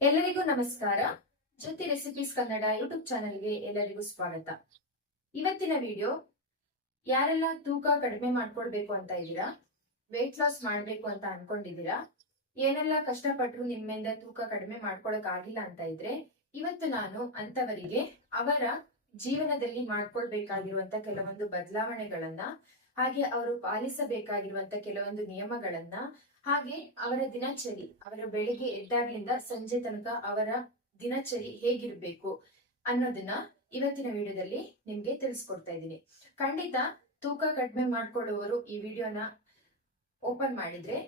ಎಲ್ಲರಿಗೂ ನಮಸ್ಕಾರ. ಜ್ಯೋತಿ recipes Kannada YouTube ಚಾನೆಲ್ಗೆ ಎಲ್ಲರಿಗೂ ಸ್ವಾಗತ. ಇವತ್ತಿನ ವಿಡಿಯೋ, ಯಾರೆಲ್ಲ ತೂಕ ಕಡಿಮೆ ಮಾಡ್ಕೊಳ್ಬೇಕು ಅಂತ ಇದ್ದೀರಾ ವೆಯ್ಟ್ ಲಾಸ್ ಮಾಡ್ಬೇಕು ಅಂತ ಅನ್ಕೊಂಡಿದ್ದೀರಾ, ಏನೆಲ್ಲ ಕಷ್ಟಪಟ್ಟರು ನಿಮ್ಮಿಂದ ತೂಕ ಕಡಿಮೆ ಮಾಡ್ಕೊಳಕ್ ಆಗಿಲ್ಲ ಅಂತ ಇದ್ರೆ, ಇವತ್ತು ನಾನು ಅಂತವರಿಗೆ ಅವರ ಜೀವನದಲ್ಲಿ ಮಾಡ್ಕೊಳ್ಬೇಕಾಗಿರುವಂತ ಕೆಲವೊಂದು ಬದಲಾವಣೆಗಳನ್ನ ಹಾಗೆ ಅವರು ಪಾಲಿಸಬೇಕಾಗಿರುವಂತ ಕೆಲವೊಂದು ನಿಯಮಗಳನ್ನ, ಹಾಗೆ ಅವರ ದಿನಚರಿ, ಅವರ ಬೆಳಿಗ್ಗೆ ಎದ್ದಾಗ್ಲಿಂದ ಸಂಜೆ ತನಕ ಅವರ ದಿನಚರಿ ಹೇಗಿರ್ಬೇಕು ಅನ್ನೋದನ್ನ ಇವತ್ತಿನ ವಿಡಿಯೋದಲ್ಲಿ ನಿಮ್ಗೆ ತಿಳಿಸ್ಕೊಡ್ತಾ ಇದ್ದೀನಿ. ಖಂಡಿತ ತೂಕ ಕಡಿಮೆ ಮಾಡ್ಕೊಳ್ಳುವವರು ಈ ವಿಡಿಯೋನ ಓಪನ್ ಮಾಡಿದ್ರೆ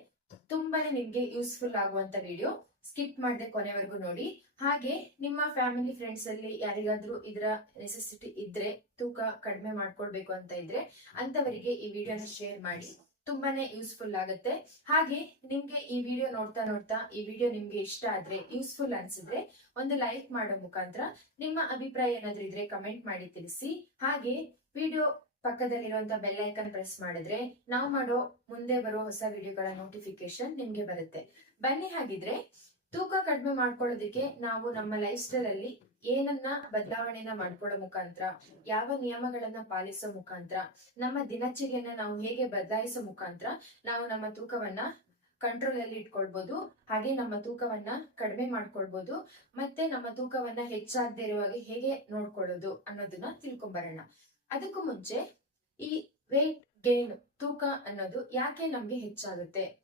ತುಂಬಾನೇ ನಿಮ್ಗೆ ಯೂಸ್ಫುಲ್ ಆಗುವಂತ ವಿಡಿಯೋ ಸ್ಕಿಪ್ ಮಾಡದೆ ಕೊನೆವರೆಗೂ ನೋಡಿ. ಹಾಗೆ ನಿಮ್ಮ ಫ್ಯಾಮಿಲಿ ಫ್ರೆಂಡ್ಸ್ ಅಲ್ಲಿ ಯಾರಿಗಾದ್ರೂ ಇದರ ನೆಸೆಸಿಟಿ ಇದ್ರೆ, ತೂಕ ಕಡಿಮೆ ಮಾಡ್ಕೊಳ್ಬೇಕು ಅಂತ ಇದ್ರೆ ಅಂತವರಿಗೆ ಈ ವಿಡಿಯೋನ ಶೇರ್ ಮಾಡಿ. ತುಂಬಾನೇ ಯೂಸ್ಫುಲ್ ಆಗುತ್ತೆ. ಹಾಗೆ ನಿಮ್ಗೆ ಈ ವಿಡಿಯೋ ನೋಡ್ತಾ ನೋಡ್ತಾ ಈ ವಿಡಿಯೋ ನಿಮ್ಗೆ ಇಷ್ಟ ಆದ್ರೆ ಯೂಸ್ಫುಲ್ ಅನ್ಸಿದ್ರೆ ಒಂದು ಲೈಕ್ ಮಾಡೋ ಮುಖಾಂತರ ನಿಮ್ಮ ಅಭಿಪ್ರಾಯ ಏನಾದ್ರೂ ಇದ್ರೆ ಕಮೆಂಟ್ ಮಾಡಿ ತಿಳಿಸಿ. ಹಾಗೆ ವಿಡಿಯೋ ಪಕ್ಕದಲ್ಲಿರುವಂತ ಬೆಲ್ ಐಕನ್ ಪ್ರೆಸ್ ಮಾಡಿದ್ರೆ ನಾವು ಮಾಡೋ ಮುಂದೆ ಬರೋ ಹೊಸ ವಿಡಿಯೋಗಳ ನೋಟಿಫಿಕೇಶನ್ ನಿಮ್ಗೆ ಬರುತ್ತೆ. ಬನ್ನಿ ಹಾಗಿದ್ರೆ ತೂಕ ಕಡಿಮೆ ಮಾಡ್ಕೊಳ್ಳೋದಿಕ್ಕೆ ನಾವು ನಮ್ಮ ಲೈಫ್ ಸ್ಟೈಲ್ ಅಲ್ಲಿ ಏನನ್ನ ಬದಲಾವಣೆನ ಮಾಡ್ಕೊಳ್ಳೋ ಮುಖಾಂತರ, ಯಾವ ನಿಯಮಗಳನ್ನ ಪಾಲಿಸೋ ಮುಖಾಂತರ, ನಮ್ಮ ದಿನಚರಿಯನ್ನ ನಾವು ಹೇಗೆ ಬದಲಾಯಿಸೋ ಮುಖಾಂತರ ನಾವು ನಮ್ಮ ತೂಕವನ್ನ ಕಂಟ್ರೋಲ್ ಅಲ್ಲಿ ಇಟ್ಕೊಳ್ಬಹುದು ಹಾಗೆ ನಮ್ಮ ತೂಕವನ್ನ ಕಡಿಮೆ ಮಾಡ್ಕೊಳ್ಬಹುದು ಮತ್ತೆ ನಮ್ಮ ತೂಕವನ್ನ ಹೆಚ್ಚಾಗದೇ ಇರುವಾಗ ಹೇಗೆ ನೋಡ್ಕೊಳ್ಳೋದು ಅನ್ನೋದನ್ನ ತಿಳ್ಕೊಂಬರೋಣ. ಅದಕ್ಕೂ ಮುಂಚೆ ಈ ವೇಟ್ ಗೇನ್ ತೂಕ ಅನ್ನೋದು ಯಾಕೆ ನಮ್ಗೆ ಹೆಚ್ಚಾಗುತ್ತೆ?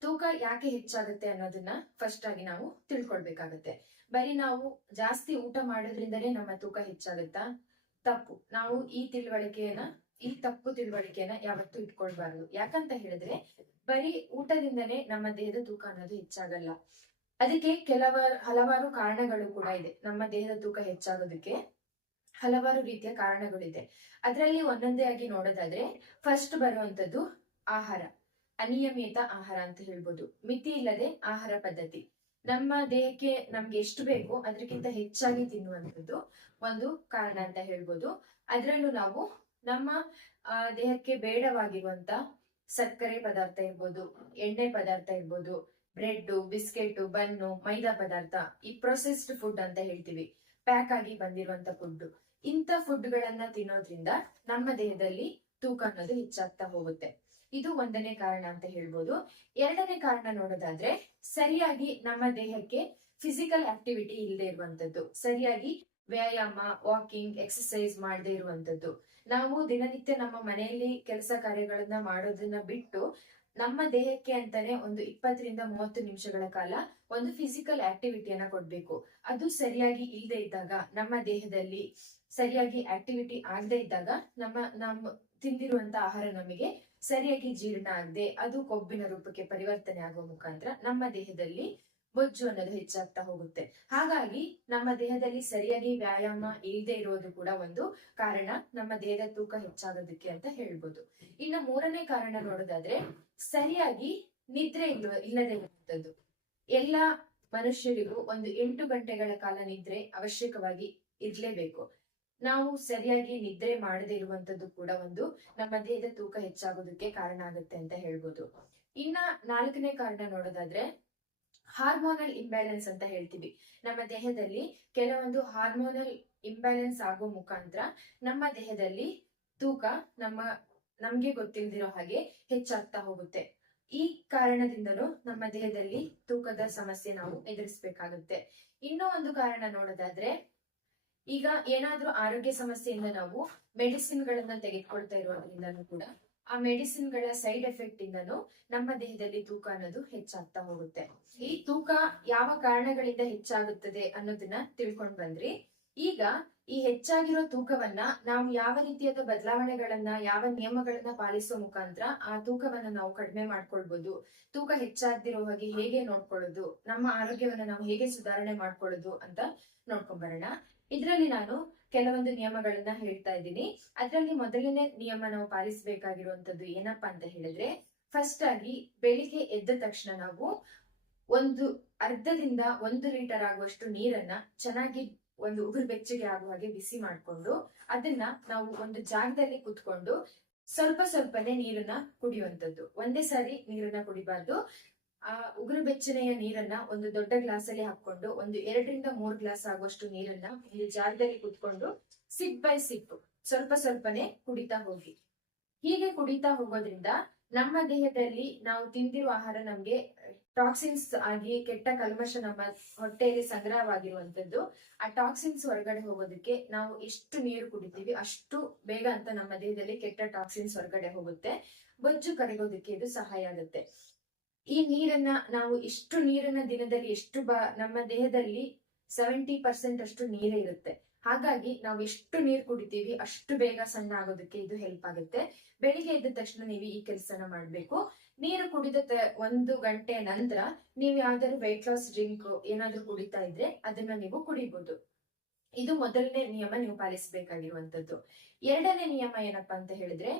ತೂಕ ಯಾಕೆ ಹೆಚ್ಚಾಗುತ್ತೆ ಅನ್ನೋದನ್ನ ಫಸ್ಟ್ ಆಗಿ ನಾವು ತಿಳ್ಕೊಳ್ಬೇಕಾಗತ್ತೆ. ಬರೀ ನಾವು ಜಾಸ್ತಿ ಊಟ ಮಾಡೋದ್ರಿಂದಲೇ ನಮ್ಮ ತೂಕ ಹೆಚ್ಚಾಗುತ್ತಾ? ತಪ್ಪು. ನಾವು ಈ ತಿಳುವಳಿಕೆಯನ್ನ, ಈ ತಪ್ಪು ತಿಳುವಳಿಕೆಯನ್ನ ಯಾವತ್ತೂ ಇಟ್ಕೊಳ್ಬಾರ್ದು. ಯಾಕಂತ ಹೇಳಿದ್ರೆ, ಬರೀ ಊಟದಿಂದನೇ ನಮ್ಮ ದೇಹದ ತೂಕ ಅನ್ನೋದು ಹೆಚ್ಚಾಗಲ್ಲ. ಅದಕ್ಕೆ ಕೆಲವ, ಹಲವಾರು ಕಾರಣಗಳು ಕೂಡ ಇದೆ. ನಮ್ಮ ದೇಹದ ತೂಕ ಹೆಚ್ಚಾಗೋದಕ್ಕೆ. ಹಲವಾರು ರೀತಿಯ ಕಾರಣಗಳಿದೆ. ಅದರಲ್ಲಿ ಒಂದೊಂದೇ ಆಗಿ ನೋಡೋದಾದ್ರೆ ಫಸ್ಟ್ ಬರುವಂತದ್ದು ಆಹಾರ. ಅನಿಯಮಿತ ಆಹಾರ ಅಂತ ಹೇಳ್ಬೋದು. ಮಿತಿ ಇಲ್ಲದೆ ಆಹಾರ ಪದ್ಧತಿ. ನಮ್ಮ ದೇಹಕ್ಕೆ ನಮ್ಗೆ ಎಷ್ಟು ಬೇಕು ಅದಕ್ಕಿಂತ ಹೆಚ್ಚಾಗಿ ತಿನ್ನುವಂಥದ್ದು ಒಂದು ಕಾರಣ ಅಂತ ಹೇಳ್ಬೋದು. ಅದರಲ್ಲೂ ನಾವು ನಮ್ಮ ದೇಹಕ್ಕೆ ಬೇಡವಾಗಿರುವಂತ ಸಕ್ಕರೆ ಪದಾರ್ಥ ಇರ್ಬೋದು, ಎಣ್ಣೆ ಪದಾರ್ಥ ಇರ್ಬೋದು ಬ್ರೆಡ್ ಬಿಸ್ಕೆಟ್, ಬನ್ನು, ಮೈದಾ ಪದಾರ್ಥ, ಈ ಪ್ರೊಸೆಸ್ಡ್ ಫುಡ್ ಅಂತ ಹೇಳ್ತೀವಿ. ಪ್ಯಾಕ್ ಆಗಿ ಬಂದಿರುವಂತ ಫುಡ್ ಇಂಥ ಫುಡ್ ಗಳನ್ನ ತಿನ್ನೋದ್ರಿಂದ ನಮ್ಮ ದೇಹದಲ್ಲಿ ತೂಕ ಅನ್ನೋದು ಹೆಚ್ಚಾಗ್ತಾ ಹೋಗುತ್ತೆ. ಇದು ಒಂದನೇ ಕಾರಣ ಅಂತ ಹೇಳ್ಬೋದು. ಎರಡನೇ ಕಾರಣ ನೋಡೋದಾದ್ರೆ, ಸರಿಯಾಗಿ ನಮ್ಮ ದೇಹಕ್ಕೆ ಫಿಸಿಕಲ್ ಆಕ್ಟಿವಿಟಿ ಇಲ್ಲದೆ ಇರುವಂತದ್ದು ಸರಿಯಾಗಿ ವ್ಯಾಯಾಮ ವಾಕಿಂಗ್ ಎಕ್ಸಸೈಸ್ ಮಾಡದೇ ಇರುವಂತದ್ದು ನಾವು ದಿನನಿತ್ಯ ನಮ್ಮ ಮನೆಯಲ್ಲಿ ಕೆಲಸ ಕಾರ್ಯಗಳನ್ನ ಮಾಡೋದನ್ನ ಬಿಟ್ಟು ನಮ್ಮ ದೇಹಕ್ಕೆ ಅಂತಾನೆ ಒಂದು ಇಪ್ಪತ್ತರಿಂದ ಮೂವತ್ತು ನಿಮಿಷಗಳ ಕಾಲ ಒಂದು ಫಿಸಿಕಲ್ ಆಕ್ಟಿವಿಟಿಯನ್ನ ಕೊಡ್ಬೇಕು. ಅದು ಸರಿಯಾಗಿ ಇಲ್ಲದೆ ಇದ್ದಾಗ ನಮ್ಮ ದೇಹದಲ್ಲಿ ಸರಿಯಾಗಿ ಆಕ್ಟಿವಿಟಿ ಆಗದೆ ಇದ್ದಾಗ ನಮ್ಮ ನಮ್ಮ ತಿಂದಿರುವಂತ ಆಹಾರ ನಮಗೆ ಸರಿಯಾಗಿ ಜೀರ್ಣ ಆಗದೆ ಅದು ಕೊಬ್ಬಿನ ರೂಪಕ್ಕೆ ಪರಿವರ್ತನೆ ಆಗುವ ಮುಖಾಂತರ ನಮ್ಮ ದೇಹದಲ್ಲಿ ಬೊಜ್ಜು ಅನ್ನೋದು ಹೆಚ್ಚಾಗ್ತಾ ಹೋಗುತ್ತೆ. ಹಾಗಾಗಿ ನಮ್ಮ ದೇಹದಲ್ಲಿ ಸರಿಯಾಗಿ ವ್ಯಾಯಾಮ ಇಲ್ಲದೆ ಇರೋದು ಕೂಡ ಒಂದು ಕಾರಣ. ನಮ್ಮ ದೇಹದ ತೂಕ ಹೆಚ್ಚಾಗೋದಕ್ಕೆ ಅಂತ ಹೇಳ್ಬೋದು. ಇನ್ನು ಮೂರನೇ ಕಾರಣ ನೋಡೋದಾದ್ರೆ ಸರಿಯಾಗಿ ನಿದ್ರೆ ಇಲ್ಲ ಇಲ್ಲದೆ ಇರುವಂತದ್ದು ಎಲ್ಲ ಮನುಷ್ಯರಿಗೂ ಒಂದು ಎಂಟು ಗಂಟೆಗಳ ಕಾಲ ನಿದ್ರೆ ಅವಶ್ಯಕವಾಗಿ ಇರ್ಲೇಬೇಕು. ನಾವು ಸರಿಯಾಗಿ ನಿದ್ರೆ ಮಾಡದೇ ಇರುವಂತದ್ದು ಕೂಡ ಒಂದು ನಮ್ಮ ದೇಹದ ತೂಕ ಹೆಚ್ಚಾಗೋದಕ್ಕೆ ಕಾರಣ ಆಗುತ್ತೆ ಅಂತ ಹೇಳ್ಬೋದು. ಇನ್ನ ನಾಲ್ಕನೇ ಕಾರಣ ನೋಡೋದಾದ್ರೆ ಹಾರ್ಮೋನಲ್ ಇಂಬ್ಯಾಲೆನ್ಸ್ ಅಂತ ಹೇಳ್ತೀವಿ. ನಮ್ಮ ದೇಹದಲ್ಲಿ ಕೆಲವೊಂದು ಹಾರ್ಮೋನಲ್ ಇಂಬ್ಯಾಲೆನ್ಸ್ ಆಗೋ ಮುಖಾಂತರ ನಮ್ಮ ದೇಹದಲ್ಲಿ ತೂಕ ನಮ್ಮ, ನಮ್ಗೆ ಗೊತ್ತಿಲ್ದಿರೋ ಹಾಗೆ ಹೆಚ್ಚಾಗ್ತಾ ಹೋಗುತ್ತೆ. ಈ ಕಾರಣದಿಂದಲೂ ನಮ್ಮ ದೇಹದಲ್ಲಿ ತೂಕದ ಸಮಸ್ಯೆ ನಾವು ಎದುರಿಸಬೇಕಾಗುತ್ತೆ. ಇನ್ನೂ ಒಂದು ಕಾರಣ ನೋಡೋದಾದ್ರೆ ಈಗ ಏನಾದ್ರೂ ಆರೋಗ್ಯ ಸಮಸ್ಯೆಯಿಂದ ನಾವು ಮೆಡಿಸಿನ್ ಗಳನ್ನ ತೆಗೆದುಕೊಳ್ತಾ ಇರೋದ್ರಿಂದನೂ ಕೂಡ ಆ ಮೆಡಿಸಿನ್ಗಳ ಸೈಡ್ ಎಫೆಕ್ಟ್ ಇಂದನೂ ನಮ್ಮ ದೇಹದಲ್ಲಿ ತೂಕ ಅನ್ನೋದು ಹೆಚ್ಚಾಗ್ತಾ ಹೋಗುತ್ತೆ. ಈ ತೂಕ ಯಾವ ಕಾರಣಗಳಿಂದ ಹೆಚ್ಚಾಗುತ್ತದೆ ಅನ್ನೋದನ್ನ ತಿಳ್ಕೊಂಡ್ ಬಂದ್ರಿ. ಈಗ ಈ ಹೆಚ್ಚಾಗಿರೋ ತೂಕವನ್ನ ನಾವು ಯಾವ ರೀತಿಯಾದ ಬದಲಾವಣೆಗಳನ್ನ, ಯಾವ ನಿಯಮಗಳನ್ನ ಪಾಲಿಸೋ ಮುಖಾಂತರ ಆ ತೂಕವನ್ನ ನಾವು ಕಡಿಮೆ ಮಾಡ್ಕೊಳ್ಬಹುದು ತೂಕ ಹೆಚ್ಚಾಗ್ದಿರೋ ಹಾಗೆ ಹೇಗೆ ನೋಡ್ಕೊಳ್ಳೋದು, ನಮ್ಮ ಆರೋಗ್ಯವನ್ನ ನಾವು ಹೇಗೆ ಸುಧಾರಣೆ ಮಾಡ್ಕೊಳ್ಳೋದು ಅಂತ ನೋಡ್ಕೊಂಡ್ ಬರೋಣ ಇದರಲ್ಲಿ ನಾನು ಕೆಲವೊಂದು ನಿಯಮಗಳನ್ನ ಹೇಳ್ತಾ ಇದ್ದೀನಿ. ಅದರಲ್ಲಿ ಮೊದಲನೇ ನಿಯಮ ನಾವು ಪಾಲಿಸಬೇಕಾಗಿರುವಂತದ್ದು ಏನಪ್ಪಾ ಅಂತ ಹೇಳಿದ್ರೆ ಫಸ್ಟ್ ಆಗಿ ಬೆಳಿಗ್ಗೆ ಎದ್ದ ತಕ್ಷಣ ನಾವು ಒಂದು ಅರ್ಧದಿಂದ ಒಂದು ಲೀಟರ್ ಆಗುವಷ್ಟು ನೀರನ್ನ ಚೆನ್ನಾಗಿ ಒಂದು ಉಗುರು ಬೆಚ್ಚಗೆ ಆಗುವ ಹಾಗೆ ಬಿಸಿ ಮಾಡ್ಕೊಂಡು ಅದನ್ನ ನಾವು ಒಂದು ಜಾಗದಲ್ಲಿ ಕುತ್ಕೊಂಡು ಸ್ವಲ್ಪ ಸ್ವಲ್ಪನೇ ನೀರನ್ನ ಕುಡಿಯುವಂತದ್ದು ಒಂದೇ ಸಾರಿ ನೀರನ್ನ ಕುಡಿಬಾರ್ದು. ಆ ಉಗುರು ಬೆಚ್ಚನೆಯ ನೀರನ್ನ ಒಂದು ದೊಡ್ಡ ಗ್ಲಾಸ್ ಅಲ್ಲಿ ಹಾಕೊಂಡು ಒಂದು ಎರಡರಿಂದ ಮೂರ್ ಗ್ಲಾಸ್ ಆಗುವಷ್ಟು ನೀರನ್ನ ಇಲ್ಲಿ ಜಾಗದಲ್ಲಿ ಕುತ್ಕೊಂಡು ಸಿಪ್ ಬೈ ಸಿಪ್ ಸ್ವಲ್ಪ ಸ್ವಲ್ಪನೇ ಕುಡಿತಾ ಹೋಗಿ. ಹೀಗೆ ಕುಡಿತಾ ಹೋಗೋದ್ರಿಂದ ನಮ್ಮ ದೇಹದಲ್ಲಿ ನಾವು ತಿಂದಿರುವ ಆಹಾರ ನಮ್ಗೆ ಟಾಕ್ಸಿನ್ಸ್ ಆಗಿ ಕೆಟ್ಟ ಕಲ್ಮಶ ನಮ್ಮ ಹೊಟ್ಟೆಯಲ್ಲಿ ಸಂಗ್ರಹವಾಗಿರುವಂತದ್ದು ಆ ಟಾಕ್ಸಿನ್ಸ್ ಹೊರಗಡೆ ಹೋಗೋದಕ್ಕೆ ನಾವು ಎಷ್ಟು ನೀರು ಕುಡಿತೀವಿ ಅಷ್ಟು ಬೇಗ ಅಂತ ನಮ್ಮ ದೇಹದಲ್ಲಿ ಕೆಟ್ಟ ಟಾಕ್ಸಿನ್ಸ್ ಹೊರಗಡೆ ಹೋಗುತ್ತೆ. ಬೊಜ್ಜು ಕರಗೋದಕ್ಕೆ ಇದು ಸಹಾಯ ಆಗುತ್ತೆ. ಈ ನೀರನ್ನ ನಾವು ಇಷ್ಟು ನೀರನ್ನ ದಿನದಲ್ಲಿ ಎಷ್ಟು ಬಾ, ನಮ್ಮ ದೇಹದಲ್ಲಿ ಸೆವೆಂಟಿ ಪರ್ಸೆಂಟ್ ಅಷ್ಟು ನೀರೇ ಇರುತ್ತೆ. ಹಾಗಾಗಿ ನಾವು ಎಷ್ಟು ನೀರು ಕುಡಿತೀವಿ ಅಷ್ಟು ಬೇಗ ಸಣ್ಣ ಆಗೋದಕ್ಕೆ ಇದು ಹೆಲ್ಪ್ ಆಗುತ್ತೆ. ಬೆಳಿಗ್ಗೆ ಎದ್ದ ತಕ್ಷಣ ನೀವು ಈ ಕೆಲಸನ ಮಾಡಬೇಕು. ನೀರು ಕುಡಿದ ಒಂದು ಗಂಟೆ ನಂತರ ನೀವು ಯಾವ್ದಾದ್ರು ವೆಯ್ಟ್ ಲಾಸ್ ಡ್ರಿಂಕ್ ಏನಾದ್ರೂ ಕುಡಿತಾ ಇದ್ರೆ ಅದನ್ನ ನೀವು ಕುಡಿಬಹುದು ಇದು ಮೊದಲನೇ ನಿಯಮ ನೀವು ಪಾಲಿಸಬೇಕಾಗಿರುವಂತದ್ದು. ಎರಡನೇ ನಿಯಮ ಏನಪ್ಪಾ ಅಂತ ಹೇಳಿದ್ರೆ,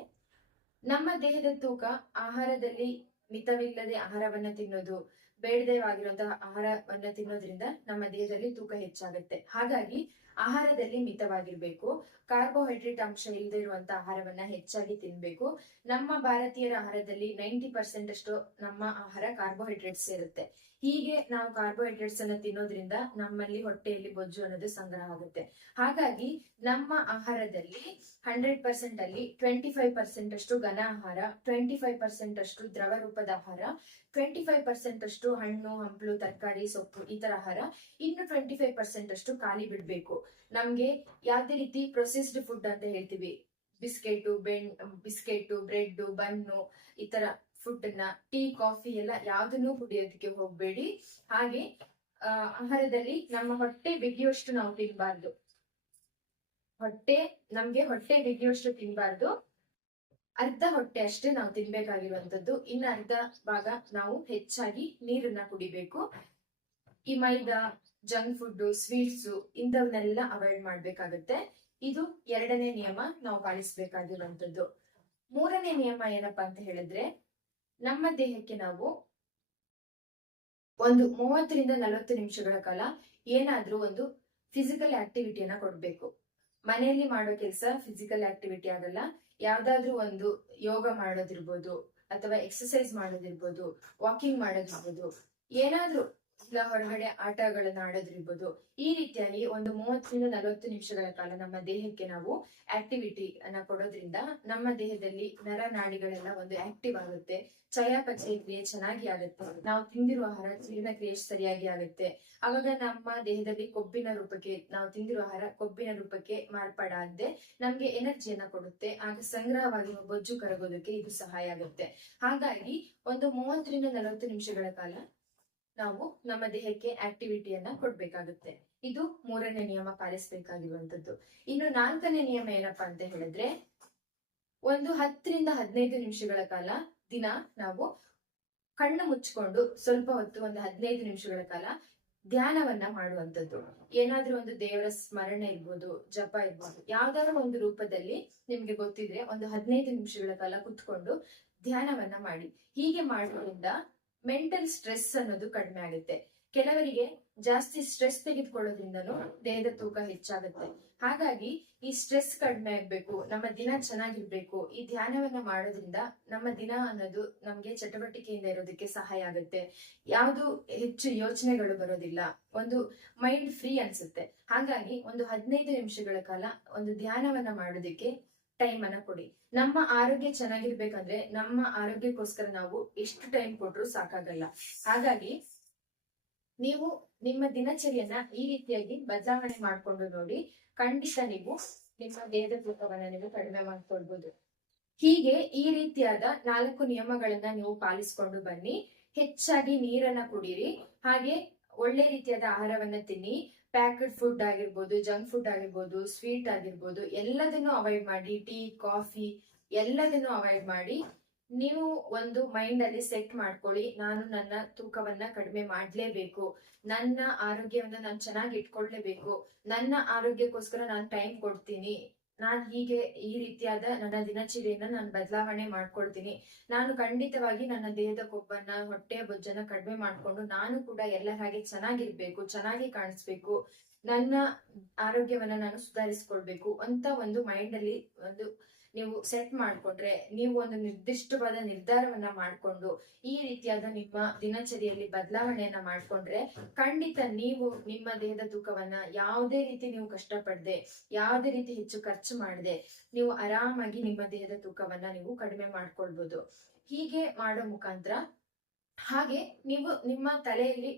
ನಮ್ಮ ದೇಹದ ತೂಕ ಆಹಾರದಲ್ಲಿ ಮಿತವಿಲ್ಲದೆ ಆಹಾರವನ್ನ ತಿನ್ನೋದು ಬೇಡದೇವಾಗಿರುವಂತಹ ಆಹಾರವನ್ನ ತಿನ್ನೋದ್ರಿಂದ ನಮ್ಮ ದೇಹದಲ್ಲಿ ತೂಕ ಹೆಚ್ಚಾಗುತ್ತೆ. ಹಾಗಾಗಿ ಆಹಾರದಲ್ಲಿ ಮಿತವಾಗಿರ್ಬೇಕು. ಕಾರ್ಬೋಹೈಡ್ರೇಟ್ ಅಂಶ ಇಲ್ಲದೆ ಇರುವಂತಹ ಆಹಾರವನ್ನ ಹೆಚ್ಚಾಗಿ ತಿನ್ಬೇಕು. ನಮ್ಮ ಭಾರತೀಯರ ಆಹಾರದಲ್ಲಿ ನೈಂಟಿ ಪರ್ಸೆಂಟ್ ಅಷ್ಟು ನಮ್ಮ ಆಹಾರ ಕಾರ್ಬೋಹೈಡ್ರೇಟ್ಸ್ ಇರುತ್ತೆ. ಹೀಗೆ ನಾವು ಕಾರ್ಬೋಹೈಡ್ರೇಟ್ಸ್ ಅನ್ನ ತಿನ್ನೋದ್ರಿಂದ ನಮ್ಮಲ್ಲಿ ಹೊಟ್ಟೆಯಲ್ಲಿ ಬೊಜ್ಜು ಅನ್ನೋದು ಸಂಗ್ರಹ ಆಗುತ್ತೆ. ಹಾಗಾಗಿ ನಮ್ಮ ಆಹಾರದಲ್ಲಿ ಹಂಡ್ರೆಡ್ ಪರ್ಸೆಂಟ್ ಅಲ್ಲಿ ಟ್ವೆಂಟಿ ಫೈವ್ ಪರ್ಸೆಂಟ್ ಅಷ್ಟು ಘನ ಆಹಾರ ಟ್ವೆಂಟಿ ಫೈವ್ ಪರ್ಸೆಂಟ್ ಅಷ್ಟು ದ್ರವ ರೂಪದ ಆಹಾರ ಟ್ವೆಂಟಿ ಫೈವ್ ಪರ್ಸೆಂಟ್ ಅಷ್ಟು ಹಣ್ಣು, ಹಂಪಲು, ತರಕಾರಿ, ಸೊಪ್ಪು ಈ ತರ ಆಹಾರ, ಇನ್ನು ಟ್ವೆಂಟಿ ಫೈವ್ ಪರ್ಸೆಂಟ್ ಅಷ್ಟು ಖಾಲಿ ಬಿಡ್ಬೇಕು. ನಮ್ಗೆ ಯಾವ್ದೇ ರೀತಿ ಪ್ರೊಸೆಸ್ಡ್ ಫುಡ್ ಅಂತ ಹೇಳ್ತೀವಿ. ಬಿಸ್ಕೆಟು ಬೆಣ್ ಬಿಸ್ಕೆಟು ಬ್ರೆಡ್ ಬನ್ನು, ಈ ತರ ಫುಡ್ನ ಟೀ ಕಾಫಿ ಎಲ್ಲ ಯಾವ್ದನ್ನು ಕುಡಿಯೋದಕ್ಕೆ ಹೋಗ್ಬೇಡಿ. ಹಾಗೆ ಆಹಾರದಲ್ಲಿ ನಮ್ಮ ಹೊಟ್ಟೆ ಬಿಗಿಯುವಷ್ಟು ನಾವು ತಿನ್ಬಾರ್ದು. ಹೊಟ್ಟೆ, ನಮ್ಗೆ ಹೊಟ್ಟೆ ಬಿಗಿಯುವಷ್ಟು ತಿನ್ಬಾರ್ದು. ಅರ್ಧ ಹೊಟ್ಟೆ ಅಷ್ಟೇ ನಾವು ತಿನ್ಬೇಕಾಗಿರುವಂತದ್ದು ಇನ್ನು ಅರ್ಧ ಭಾಗ ನಾವು ಹೆಚ್ಚಾಗಿ ನೀರನ್ನ ಕುಡಿಬೇಕು. ಈ ಮೈದಾ ಜಂಕ್ ಫುಡ್ ಸ್ವೀಟ್ಸ್ ಇಂಥವನ್ನೆಲ್ಲ ಅವಾಯ್ಡ್ ಮಾಡ್ಬೇಕಾಗತ್ತೆ. ಇದು ಎರಡನೇ ನಿಯಮ ನಾವು ಪಾಲಿಸಬೇಕಾಗಿರುವಂತದ್ದು ಮೂರನೇ ನಿಯಮ ಏನಪ್ಪಾ ಅಂತ ಹೇಳಿದ್ರೆ, ನಮ್ಮ ದೇಹಕ್ಕೆ ನಾವು ಒಂದು ಮೂವತ್ತರಿಂದ ನಲವತ್ತು ನಿಮಿಷಗಳ ಕಾಲ ಏನಾದ್ರೂ ಒಂದು ಫಿಸಿಕಲ್ ಆಕ್ಟಿವಿಟಿಯನ್ನ ಕೊಡ್ಬೇಕು. ಮನೆಯಲ್ಲಿ ಮಾಡೋ ಕೆಲಸ ಫಿಸಿಕಲ್ ಆಕ್ಟಿವಿಟಿ ಆಗಲ್ಲ. ಯಾವ್ದಾದ್ರೂ ಒಂದು ಯೋಗ ಮಾಡೋದಿರ್ಬೋದು, ಅಥವಾ ಎಕ್ಸಸೈಸ್ ಮಾಡೋದಿರ್ಬೋದು ವಾಕಿಂಗ್ ಮಾಡೋದಿರ್ಬೋದು, ಏನಾದ್ರೂ ಇಲ್ಲ ಹೊರಗಡೆ ಆಟಗಳನ್ನ ಆಡೋದಿರ್ಬೋದು. ಈ ರೀತಿಯಾಗಿ ಒಂದು ಮೂವತ್ತರಿಂದ ನಲವತ್ತು ನಿಮಿಷಗಳ ಕಾಲ ನಮ್ಮ ದೇಹಕ್ಕೆ ನಾವು ಆಕ್ಟಿವಿಟಿ ಅನ್ನ ಕೊಡೋದ್ರಿಂದ ನಮ್ಮ ದೇಹದಲ್ಲಿ ನರ ನಾಡಿಗಳೆಲ್ಲ ಒಂದು ಆಕ್ಟಿವ್ ಆಗುತ್ತೆ. ಚಯಾಪಚಯ ಕ್ರಿಯೆ ಚೆನ್ನಾಗಿ ಆಗುತ್ತೆ. ನಾವು ತಿಂದಿರುವ ಆಹಾರ ಜೀರ್ಣಕ್ರಿಯೆ ಸರಿಯಾಗಿ ಆಗುತ್ತೆ. ಆವಾಗ ನಮ್ಮ ದೇಹದಲ್ಲಿ ಕೊಬ್ಬಿನ ರೂಪಕ್ಕೆ, ನಾವು ತಿಂದಿರುವ ಆಹಾರ ಕೊಬ್ಬಿನ ರೂಪಕ್ಕೆ ಮಾರ್ಪಾಡಾಗದೆ ನಮ್ಗೆ ಎನರ್ಜಿಯನ್ನ ಕೊಡುತ್ತೆ. ಆಗ ಸಂಗ್ರಹವಾಗಿರುವ ಬೊಜ್ಜು ಕರಗೋದಕ್ಕೆ ಇದು ಸಹಾಯ ಆಗುತ್ತೆ. ಹಾಗಾಗಿ ಒಂದು ಮೂವತ್ತರಿಂದ ನಲವತ್ತು ನಿಮಿಷಗಳ ಕಾಲ ನಾವು ನಮ್ಮ ದೇಹಕ್ಕೆ ಆಕ್ಟಿವಿಟಿಯನ್ನ ಕೊಡ್ಬೇಕಾಗುತ್ತೆ. ಇದು ಮೂರನೇ ನಿಯಮ ಪಾಲಿಸಬೇಕಾಗಿರುವಂತದ್ದು ಇನ್ನು ನಾಲ್ಕನೇ ನಿಯಮ ಏನಪ್ಪಾ ಅಂತ ಹೇಳಿದ್ರೆ, ಒಂದು ಹತ್ತರಿಂದ ಹದಿನೈದು ನಿಮಿಷಗಳ ಕಾಲ ದಿನ ನಾವು ಕಣ್ಣು ಮುಚ್ಚಿಕೊಂಡು ಸ್ವಲ್ಪ ಹೊತ್ತು ಒಂದು ಹದಿನೈದು ನಿಮಿಷಗಳ ಕಾಲ ಧ್ಯಾನವನ್ನ ಮಾಡುವಂತದ್ದು ಏನಾದ್ರೂ ಒಂದು ದೇವರ ಸ್ಮರಣೆ ಇರ್ಬೋದು, ಜಪ ಇರ್ಬೋದು, ಯಾವ್ದಾದ್ರು ಒಂದು ರೂಪದಲ್ಲಿ ನಿಮ್ಗೆ ಗೊತ್ತಿದ್ರೆ ಒಂದು ಹದಿನೈದು ನಿಮಿಷಗಳ ಕಾಲ ಕುತ್ಕೊಂಡು ಧ್ಯಾನವನ್ನ ಮಾಡಿ. ಹೀಗೆ ಮಾಡೋದ್ರಿಂದ ಮೆಂಟಲ್ ಸ್ಟ್ರೆಸ್ ಅನ್ನೋದು ಕಡಿಮೆ ಆಗುತ್ತೆ. ಕೆಲವರಿಗೆ ಜಾಸ್ತಿ ಸ್ಟ್ರೆಸ್ ತೆಗೆದುಕೊಳ್ಳೋದ್ರಿಂದನೂ ದೇಹದ ತೂಕ ಹೆಚ್ಚಾಗುತ್ತೆ. ಹಾಗಾಗಿ ಈ ಸ್ಟ್ರೆಸ್ ಕಡಿಮೆ ಆಗ್ಬೇಕು, ನಮ್ಮ ದಿನ ಚೆನ್ನಾಗಿರ್ಬೇಕು, ಈ ಧ್ಯಾನವನ್ನ ಮಾಡೋದ್ರಿಂದ ನಮ್ಮ ದಿನ ಅನ್ನೋದು ನಮ್ಗೆ ಚಟುವಟಿಕೆಯಿಂದ ಇರೋದಕ್ಕೆ ಸಹಾಯ ಆಗುತ್ತೆ. ಯಾವುದು ಹೆಚ್ಚು ಯೋಚನೆಗಳು ಬರೋದಿಲ್ಲ, ಒಂದು ಮೈಂಡ್ ಫ್ರೀ ಅನ್ಸುತ್ತೆ. ಹಾಗಾಗಿ ಒಂದು ಹದಿನೈದು ನಿಮಿಷಗಳ ಕಾಲ ಒಂದು ಧ್ಯಾನವನ್ನ ಮಾಡೋದಕ್ಕೆ ಟೈಮ್ ಅನ್ನ ಕೊಡಿ. ನಮ್ಮ ಆರೋಗ್ಯ ಚೆನ್ನಾಗಿರ್ಬೇಕಂದ್ರೆ ನಮ್ಮ ಆರೋಗ್ಯಕ್ಕೋಸ್ಕರ ನಾವು ಎಷ್ಟು ಟೈಮ್ ಕೊಟ್ರು ಸಾಕಾಗಲ್ಲ. ಹಾಗಾಗಿ ನೀವು ನಿಮ್ಮ ದಿನಚರಿಯನ್ನ ಈ ರೀತಿಯಾಗಿ ಬದಲಾವಣೆ ಮಾಡ್ಕೊಂಡು ನೋಡಿ. ಖಂಡಿತ ನೀವು ನಿಮ್ಮ ದೇಹದ ತೂಕವನ್ನ ನೀವು ಕಡಿಮೆ ಮಾಡ್ಕೊಳ್ಬಹುದು ಹೀಗೆ ಈ ರೀತಿಯಾದ ನಾಲ್ಕು ನಿಯಮಗಳನ್ನ ನೀವು ಪಾಲಿಸ್ಕೊಂಡು ಬನ್ನಿ. ಹೆಚ್ಚಾಗಿ ನೀರನ್ನ ಕುಡೀರಿ. ಹಾಗೆ ಒಳ್ಳೆ ರೀತಿಯಾದ ಆಹಾರವನ್ನ ತಿನ್ನಿ. ಪ್ಯಾಕೆಟ್ ಫುಡ್ ಆಗಿರ್ಬೋದು, ಜಂಕ್ ಫುಡ್ ಆಗಿರ್ಬೋದು, ಸ್ವೀಟ್ ಆಗಿರ್ಬೋದು, ಎಲ್ಲದನ್ನು ಅವಾಯ್ಡ್ ಮಾಡಿ, ಟೀ, ಕಾಫಿ ಎಲ್ಲದನ್ನು ಅವಾಯ್ಡ್ ಮಾಡಿ ನೀವು ಒಂದು ಮೈಂಡ್ ಅಲ್ಲಿ ಸೆಟ್ ಮಾಡ್ಕೊಳ್ಳಿ, ನಾನು ನನ್ನ ತೂಕವನ್ನ ಕಡಿಮೆ ಮಾಡ್ಲೇಬೇಕು, ನನ್ನ ಆರೋಗ್ಯವನ್ನ ನಾನು ಚೆನ್ನಾಗಿ ಇಟ್ಕೊಳ್ಲೇಬೇಕು, ನನ್ನ ಆರೋಗ್ಯಕ್ಕೋಸ್ಕರ ನಾನು ಟೈಮ್ ಕೊಡ್ತೀನಿ. ನಾನ್ ಹೀಗೆ ಈ ರೀತಿಯಾದ ನನ್ನ ದಿನಚರಿಯನ್ನ ನಾನು ಬದಲಾವಣೆ ಮಾಡ್ಕೊಳ್ತೀನಿ. ನಾನು ಖಂಡಿತವಾಗಿ ನನ್ನ ದೇಹದ ಕೊಬ್ಬನ್ನ, ಹೊಟ್ಟೆಯ ಬೊಜ್ಜನ್ನ ಕಡಿಮೆ ಮಾಡ್ಕೊಂಡು ನಾನು ಕೂಡ ಎಲ್ಲರ ಹಾಗೆ ಚೆನ್ನಾಗಿರ್ಬೇಕು, ಚೆನ್ನಾಗಿ ಕಾಣಿಸ್ಬೇಕು. ನನ್ನ ಆರೋಗ್ಯವನ್ನ ನಾನು ಸುಧಾರಿಸ್ಕೊಳ್ಬೇಕು ಅಂತ ಒಂದು ಮೈಂಡ್ ಅಲ್ಲಿ ಒಂದು ನೀವು ಸೆಟ್ ಮಾಡ್ಕೊಂಡ್ರೆ ನೀವು ಒಂದು ನಿರ್ದಿಷ್ಟವಾದ ನಿರ್ಧಾರವನ್ನ ಮಾಡ್ಕೊಂಡು ಈ ರೀತಿಯಾದ ನಿಮ್ಮ ದಿನಚರಿಯಲ್ಲಿ ಬದಲಾವಣೆಯನ್ನ ಮಾಡ್ಕೊಂಡ್ರೆ ಖಂಡಿತ ನೀವು ನಿಮ್ಮ ದೇಹದ ತೂಕವನ್ನ ಯಾವುದೇ ರೀತಿ ನೀವು ಕಷ್ಟಪಡದೆ, ಯಾವುದೇ ರೀತಿ ಹೆಚ್ಚು ಖರ್ಚು ಮಾಡದೆ, ನೀವು ಆರಾಮಾಗಿ ನಿಮ್ಮ ದೇಹದ ತೂಕವನ್ನ ನೀವು ಕಡಿಮೆ ಮಾಡ್ಕೊಳ್ಬಹುದು ಹೀಗೆ ಮಾಡೋ ಮುಖಾಂತರ ಹಾಗೆ ನೀವು ನಿಮ್ಮ ತಲೆಯಲ್ಲಿ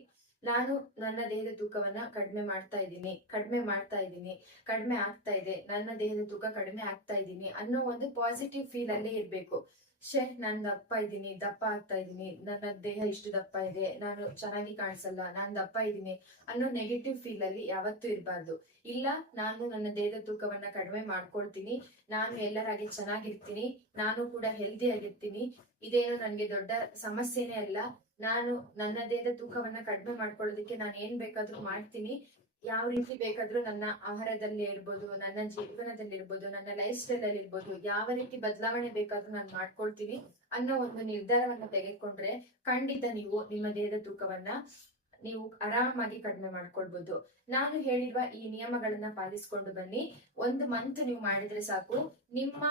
ನಾನು ನನ್ನ ದೇಹದ ತೂಕವನ್ನ ಕಡಿಮೆ ಮಾಡ್ತಾ ಇದ್ದೀನಿ, ಕಡಿಮೆ ಮಾಡ್ತಾ ಇದ್ದೀನಿ, ಕಡಿಮೆ ಆಗ್ತಾ ಇದೆ, ನನ್ನ ದೇಹದ ತೂಕ ಕಡಿಮೆ ಆಗ್ತಾ ಇದ್ದೀನಿ ಅನ್ನೋ ಒಂದು ಪಾಸಿಟಿವ್ ಫೀಲ್ ಅಲ್ಲೇ ಇರ್ಬೇಕು. ಶೇ ನಾನ್ ದಪ್ಪ ಇದ್ದೀನಿ, ದಪ್ಪ ಆಗ್ತಾ ಇದ್ದೀನಿ, ನನ್ನ ದೇಹ ಇಷ್ಟು ದಪ್ಪ ಇದೆ, ನಾನು ಚೆನ್ನಾಗಿ ಕಾಣಿಸಲ್ಲ, ನಾನ್ ದಪ್ಪ ಇದ್ದೀನಿ ಅನ್ನೋ ನೆಗೆಟಿವ್ ಫೀಲ್ ಅಲ್ಲಿ ಯಾವತ್ತೂ ಇರಬಾರ್ದು. ಇಲ್ಲ, ನಾನು ನನ್ನ ದೇಹದ ತೂಕವನ್ನ ಕಡಿಮೆ ಮಾಡ್ಕೊಳ್ತೀನಿ, ನಾನು ಎಲ್ಲರಾಗಿ ಚೆನ್ನಾಗಿರ್ತೀನಿ, ನಾನು ಕೂಡ ಹೆಲ್ದಿ ಆಗಿರ್ತೀನಿ, ಇದೇನು ನನ್ಗೆ ದೊಡ್ಡ ಸಮಸ್ಯೆನೇ ಅಲ್ಲ ನಾನು ನನ್ನ ದೇಹದ ತೂಕವನ್ನ ಕಡಿಮೆ ಮಾಡ್ಕೊಳ್ಳೋದಕ್ಕೆ ನಾನು ಏನ್ ಬೇಕಾದ್ರೂ ಮಾಡ್ತೀನಿ. ಯಾವ ರೀತಿ ಬೇಕಾದ್ರೂ ನನ್ನ ಆಹಾರದಲ್ಲಿ ಇರ್ಬೋದು, ನನ್ನ ಜೀವನದಲ್ಲಿ ಇರ್ಬೋದು, ನನ್ನ ಲೈಫ್ ಸ್ಟೈಲ್ ಅಲ್ಲಿ ಇರ್ಬೋದು, ಯಾವ ರೀತಿ ಬದಲಾವಣೆ ಬೇಕಾದ್ರೂ ನಾನು ಮಾಡ್ಕೊಳ್ತೀನಿ ಅನ್ನೋ ಒಂದು ನಿರ್ಧಾರವನ್ನ ತೆಗೆದುಕೊಂಡ್ರೆ ಖಂಡಿತ ನೀವು ನಿಮ್ಮ ದೇಹದ ತೂಕವನ್ನ ನೀವು ಆರಾಮಾಗಿ ಕಡಿಮೆ ಮಾಡ್ಕೊಳ್ಬಹುದು ನಾನು ಹೇಳಿರುವ ಈ ನಿಯಮಗಳನ್ನ ಪಾಲಿಸ್ಕೊಂಡು ಬನ್ನಿ. ಒಂದು ಮಂತ್ ನೀವು ಮಾಡಿದ್ರೆ ಸಾಕು. ನಿಮ್ಮ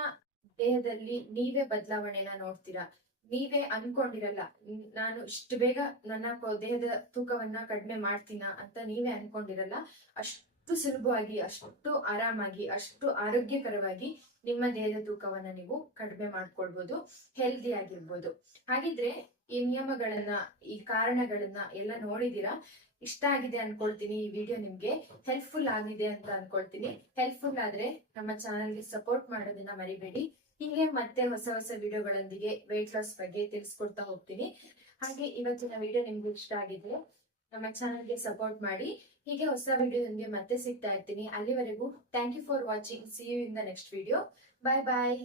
ದೇಹದಲ್ಲಿ ನೀವೇ ಬದಲಾವಣೆನ ನೋಡ್ತೀರಾ? ನೀವೇ ಅನ್ಕೊಂಡಿರಲ್ಲ. ನಾನು ಇಷ್ಟು ಬೇಗ ನನ್ನ ದೇಹದ ತೂಕವನ್ನ ಕಡಿಮೆ ಮಾಡ್ತೀನ ಅಂತ ನೀವೇ ಅನ್ಕೊಂಡಿರಲ್ಲ. ಅಷ್ಟು ಸುಲಭವಾಗಿ, ಅಷ್ಟು ಆರಾಮಾಗಿ, ಅಷ್ಟು ಆರೋಗ್ಯಕರವಾಗಿ ನಿಮ್ಮ ದೇಹದ ತೂಕವನ್ನ ನೀವು ಕಡಿಮೆ ಮಾಡ್ಕೊಳ್ಬಹುದು ಹೆಲ್ದಿ ಆಗಿರ್ಬೋದು. ಹಾಗಿದ್ರೆ ಈ ನಿಯಮಗಳನ್ನ, ಈ ಕಾರಣಗಳನ್ನ ಎಲ್ಲ ನೋಡಿದೀರಾ? ಇಷ್ಟ ಆಗಿದೆ ಅನ್ಕೊಳ್ತೀನಿ ಈ ವಿಡಿಯೋ ನಿಮ್ಗೆ. ಹೆಲ್ಪ್ಫುಲ್ ಆಗಿದೆ ಅಂತ ಅನ್ಕೊಳ್ತೀನಿ. ಹೆಲ್ಪ್ಫುಲ್ ಆದ್ರೆ ನಮ್ಮ ಚಾನಲ್ಗೆ ಸಪೋರ್ಟ್ ಮಾಡೋದನ್ನ ಮರಿಬೇಡಿ. ಹೀಗೆ ಮತ್ತೆ ಹೊಸ ಹೊಸ ವಿಡಿಯೋಗಳೊಂದಿಗೆ ವೆಯ್ಟ್ ಲಾಸ್ ಬಗ್ಗೆ ತಿಳಿಸ್ಕೊಡ್ತಾ ಹೋಗ್ತೀನಿ. ಹಾಗೆ ಇವತ್ತಿನ ವಿಡಿಯೋ ನಿಮ್ಗೆ ಇಷ್ಟ ಆಗಿದ್ರೆ ನಮ್ಮ ಚಾನಲ್ಗೆ ಸಪೋರ್ಟ್ ಮಾಡಿ. ಹೀಗೆ ಹೊಸ ವಿಡಿಯೋದೊಂದಿಗೆ ಮತ್ತೆ ಸಿಗ್ತಾ ಇರ್ತೀನಿ. ಅಲ್ಲಿವರೆಗೂ thank you for watching see you in the next video bye bye